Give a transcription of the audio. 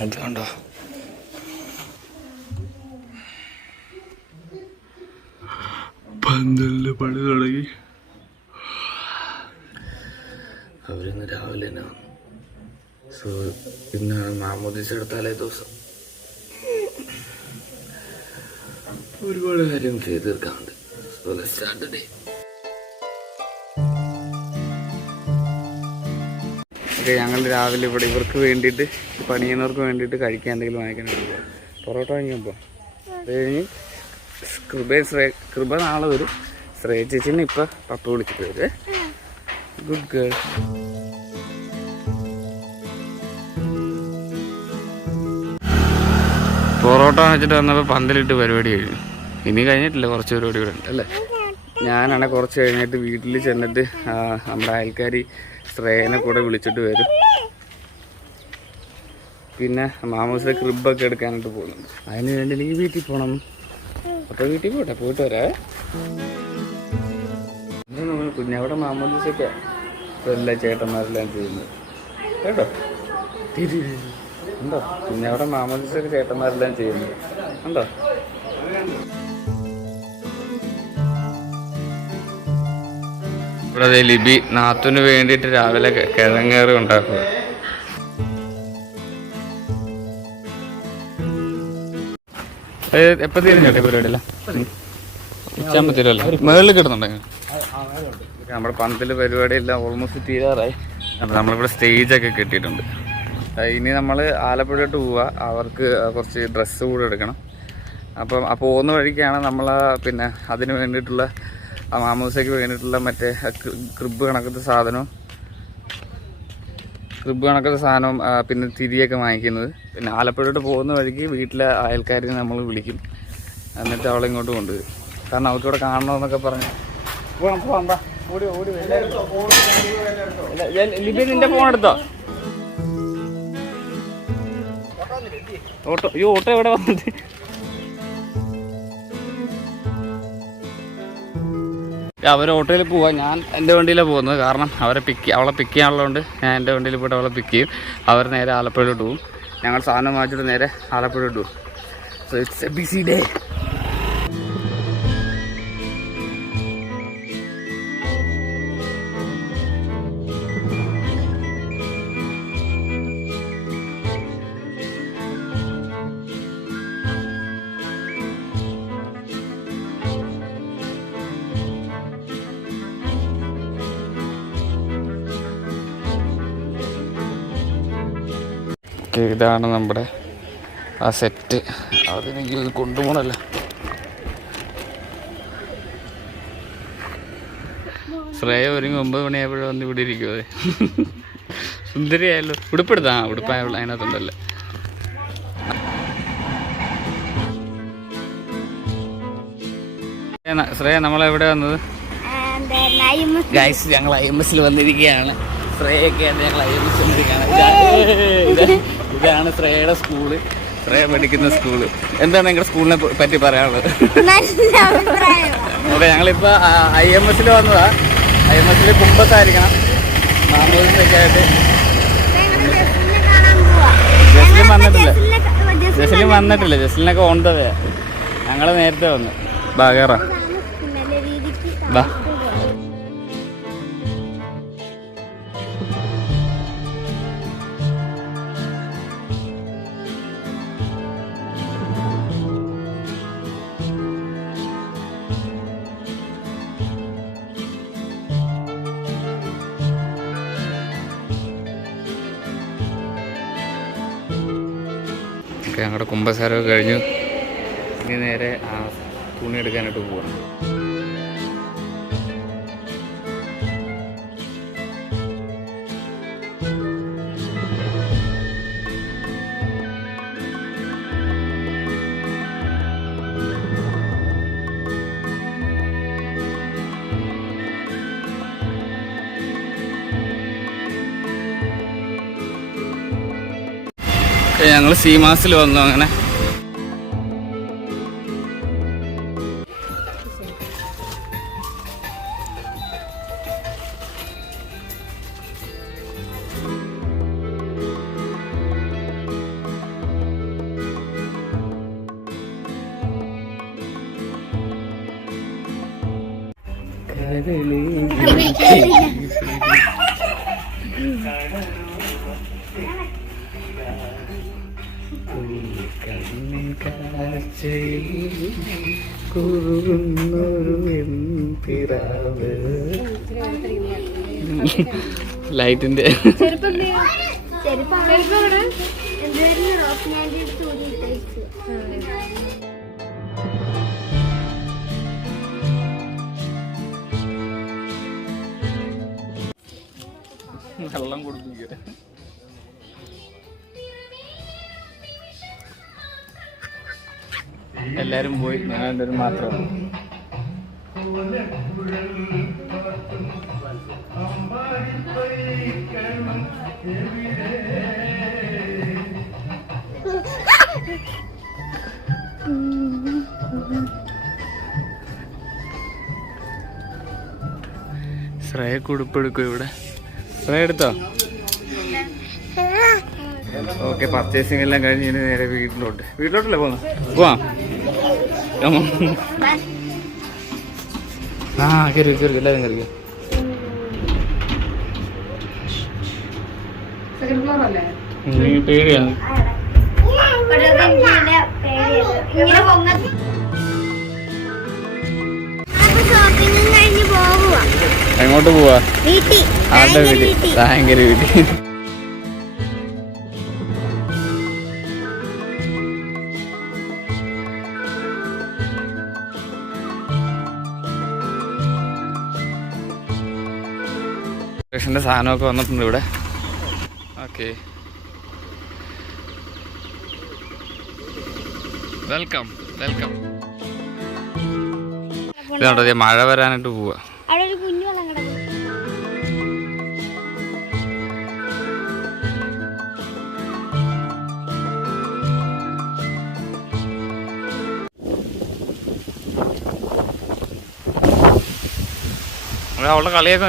അതുകൊണ്ടോ പന്തലിൽ പണി തുടങ്ങി. അവരിന്ന് രാവിലെ സോ ഇന്നാണ് തലേ ദിവസം. ഒരുപാട് കാര്യം ചെയ്ത് തീർക്കാറുണ്ട് സോ സ്റ്റാർട്ട് ഡേ ഓക്കെ ഞങ്ങൾ രാവിലെ ഇവിടെ ഇവർക്ക് വേണ്ടിയിട്ട് പണിയുന്നവർക്ക് വേണ്ടിയിട്ട് കഴിക്കാൻ എന്തെങ്കിലും വാങ്ങിക്കാൻ പോകും പൊറോട്ട വാങ്ങിക്കുമ്പോൾ അത് കഴിഞ്ഞ് കൃപ ശ്രേ കൃപ നാളെ വരും. ശ്രേ ചേച്ചിനെ ഇപ്പം പപ്പ വിളിച്ചിട്ട് വരും ഗുഡ് ഗേൾ പൊറോട്ട വാങ്ങിച്ചിട്ട് വന്നപ്പോൾ പന്തലിട്ട് പരിപാടി കഴിഞ്ഞു. ഇനി കഴിഞ്ഞിട്ടില്ല കുറച്ച് പരിപാടി കൂടെ ഉണ്ട് അല്ലേ? ഞാനാണെ കുറച്ച് കഴിഞ്ഞിട്ട് വീട്ടിൽ ചെന്നിട്ട് നമ്മുടെ അയൽക്കാരി ശ്രേയനെ കൂടെ വിളിച്ചിട്ട് വരും. പിന്നെ മാമൂസിലെ ക്രിബൊക്കെ എടുക്കാനായിട്ട് പോകുന്നുണ്ട്. അതിന് വേണ്ടി എനിക്ക് വീട്ടിൽ പോകണം അപ്പോൾ വീട്ടിൽ പോട്ടെ പോയിട്ട് വരാ നമ്മൾ കുഞ്ഞവിടെ മാമൂസൊക്കെ എല്ലാ ചേട്ടന്മാരെല്ലാം ചെയ്യുന്നത്. കേട്ടോ? തിരി ഉണ്ടോ? കുഞ്ഞവിടെ മാമൂസൊക്കെ ചേട്ടന്മാരെല്ലാം ചെയ്യുന്നത്. ഉണ്ടോ? ഇവിടെ ദേ ലിബി നാത്തുന് വേണ്ടിയിട്ട് രാവിലെ കിഴങ്ങേറി ഉണ്ടാക്കുക. എപ്പോ തീരും ചേട്ടാ പരിപാടിയല്ല? ഉച്ചാകുമ്പോ തീരുമല്ലോ മേളിൽ കിട്ടുന്നുണ്ടെങ്കിൽ നമ്മുടെ പന്തൽ പരിപാടിയെല്ലാം ഓൾമോസ്റ്റ് തീരാറായി. അപ്പോൾ നമ്മളിവിടെ സ്റ്റേജ് ഒക്കെ കിട്ടിയിട്ടുണ്ട്. ഇനി നമ്മൾ ആലപ്പുഴയോട്ട് പോവുക അവർക്ക് കുറച്ച് ഡ്രസ്സ് കൂടെ എടുക്കണം. അപ്പം ആ പോകുന്ന വഴിക്കാണ് നമ്മൾ പിന്നെ അതിന് വേണ്ടിയിട്ടുള്ള ആ മാമൂസയ്ക്ക് വേണ്ടിയിട്ടുള്ള മറ്റേ ക്രിബ് കണക്കത്തെ സാധനവും ക്രിബ് കണക്കത്തെ സാധനവും പിന്നെ തിരിയൊക്കെ വാങ്ങിക്കുന്നത്. പിന്നെ ആലപ്പുഴയോട്ട് പോകുന്ന വഴിക്ക് വീട്ടിലെ അയൽക്കാരെ നമ്മൾ വിളിക്കും. എന്നിട്ട് അവളെ ഇങ്ങോട്ട് കൊണ്ടുവരും. കാരണം അവൾക്ക് ഇവിടെ കാണണമെന്നൊക്കെ പറഞ്ഞു. ഓടി ഓടി നിന്റെ ഫോൺ എടുത്തോ? ഓട്ടോ അയ്യോ ഓട്ടോ എവിടെ വന്നത്? അവർ ഓട്ടോയിൽ പോവാം. ഞാൻ എന്റെ വണ്ടിയിലാണ് പോകുന്നത്. കാരണം അവരെ പിക്ക് അവളെ പിക്ക് ചെയ്യാനുള്ളതുകൊണ്ട് ഞാൻ എന്റെ വണ്ടിയിൽ പോയിട്ട് അവളെ പിക്ക് ചെയ്യും. അവർ നേരെ ആലപ്പുഴയിലോട്ട് പോകും. ഞങ്ങൾ സാധനം വാങ്ങിച്ചിട്ട് നേരെ ആലപ്പുഴയിലോട്ട് പോകും. So it's a busy day okay ഇതാണ് നമ്മുടെ ആ സെറ്റ് അതിനെങ്കിൽ കൊണ്ടുപോകണല്ല? ശ്രേയ ഒരുങ്ങി ഒമ്പത് മണിയായപ്പോഴും വന്ന് ഇവിടെ ഇരിക്കുമോ സുന്ദരിയായല്ലോ. ഉടുപ്പെടുത്താ. ഉടുപ്പായ അതിനകത്തുണ്ടല്ലേ. ശ്രേയ, ശ്രേയ നമ്മളെവിടെ വന്നത്? ഗൈസ് ഞങ്ങൾ ഐ എം എസിൽ വന്നിരിക്കുകയാണ്. ഞങ്ങൾ എസ് വന്നിരിക്കുകയാണ് ഇതാ- ഇതാ- ഇതാണ് ശ്രേയുടെ സ്കൂൾ. ശ്രേയ പഠിക്കുന്ന സ്കൂൾ. എന്താണ് നിങ്ങളുടെ സ്കൂളിനെ പറ്റി പറയാനുള്ളത്? ഓക്കെ ഞങ്ങളിപ്പോൾ ഐ എം എസിൽ വന്നതാ. ഐ എം എസിൽ കുമ്പത്തായിരിക്കണം മാമോദിസൊക്കെ ആയിട്ട്. ജസ്ലിൻ വന്നിട്ടില്ല. ജസ്ലിൻ വന്നിട്ടില്ല. ജസ്ലിനൊക്കെ ഓൺ ദ വേ ഞങ്ങൾ നേരത്തെ വന്നു. ബാ കേറാ രീതിക്ക് ബാ. ഞങ്ങളുടെ കുംഭസാരമൊക്കെ കഴിഞ്ഞു. ഇനി നേരെ തുണി എടുക്കാനായിട്ട് പോവാണ്. ഞങ്ങൾ സീമാസിൽ വന്നു അങ്ങനെ Thank. ചെരുപ്പ് എന്തായിരുന്നു റോസ്നാൻഡ് ലൈറ്റിന്റെ വെള്ളം കുടിപ്പിക്കുക എല്ലാരും പോയി. ഞാൻ എല്ലാവരും മാത്രം ശ്രേയ കുടുപ്പെടുക്കും ഇവിടെ. ശ്രേയ എടുത്തോ? ഓക്കെ പർച്ചേസിംഗ് എല്ലാം കഴിഞ്ഞ് ഇനി നേരെ വീട്ടിലോട്ട്. വീട്ടിലോട്ടല്ലേ പോകാം പോവാം. Come ஆ സെക്കൻഡ് ഫ്ലോർ അല്ലേ എനിക്ക് പേടിയാണ് എങ്ങോട്ട് പോവാ വീട്ടിൽ ആരുടെ വീട്ടിൽ വീട്ടിൽ ഭയങ്കര വീട്ടിൽ കൃഷ്ണന്റെ സാധനമൊക്കെ വന്നിട്ടുണ്ട് ഇവിടെ. ഓക്കെ. Welcome welcome. ഇതുണ്ടോ ദേ മഴ വരാനായിട്ട് പോവാ. അവളുടെ കളിയൊക്കെ